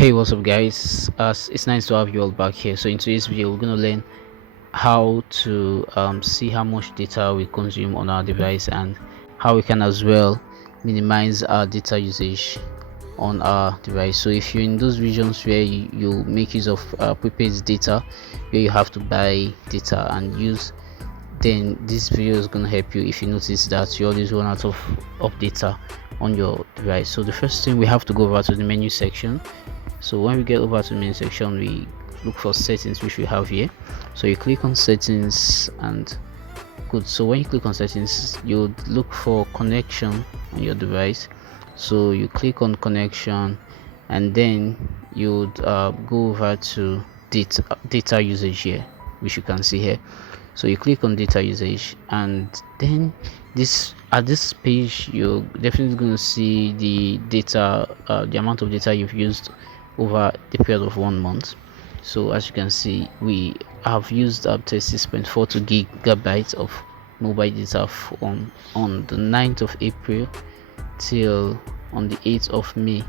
Hey, what's up, guys? It's nice to have you all back here. So in today's video, we're going to learn how to see how much data we consume on our device and how we can as well minimize our data usage on our device. So if you're in those regions where you make use of prepaid data, where you have to buy data and use, then this video is going to help you if you notice that you always run out of data on your device. So the first thing, we have to go over to the menu section. So when we get over to the main section, we look for settings, which we have here. So you click on settings and good. So when you click on settings, you look for connection on your device. So you click on connection and then you go over to data usage here, which you can see here. So you click on data usage and then at this page you're definitely going to see the data, the amount of data you've used over the period of 1 month. So as you can see, we have used up to 6.42 gigabytes of mobile data from on the 9th of April till on the 8th of May.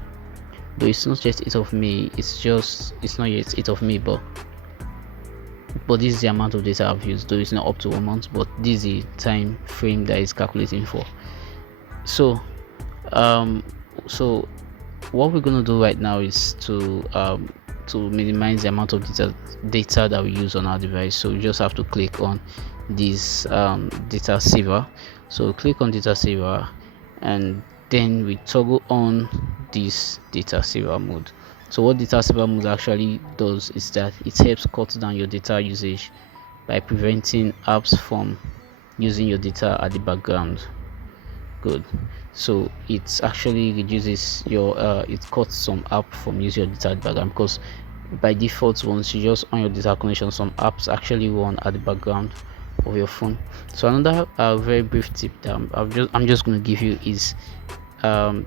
Though it's not just 8th of May, it's not yet 8th of May, but this is the amount of data I've used. Though it's not up to 1 month, but this is the time frame that is calculating for. So what we're going to do right now is to minimize the amount of data that we use on our device. So we just have to click on this data saver. So click on data saver and then we toggle on this data saver mode. So what data saver mode actually does is that it helps cut down your data usage by preventing apps from using your data at the background. Good. So it actually reduces your it cuts some app from using your data at the background, because by default, once you just on your data connection, some apps actually run at the background of your phone. So another very brief tip that I'm just going to give you is your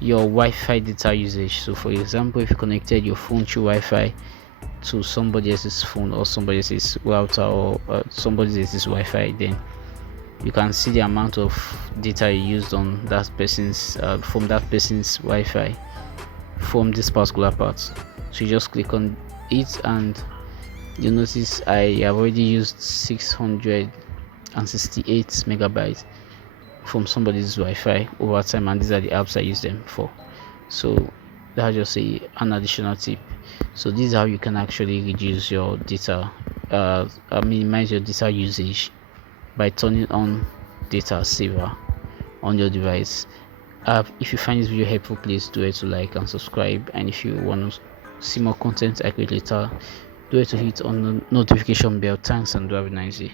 Wi-Fi data usage. So for example, if you connected your phone through Wi-Fi to somebody else's phone or somebody else's router or somebody else's Wi-Fi, then you can see the amount of data you used on that person's from that person's Wi-Fi from this particular part. So you just click on it and you notice I have already used 668 megabytes from somebody's Wi-Fi over time, and these are the apps I use them for. So that's just an additional tip. So this is how you can actually reduce your data, minimize your data usage by turning on data saver on your device. If you find this video helpful, please do it to like and subscribe, and if you want to see more content I create later, do it to hit on the notification bell. Thanks and do have a nice day.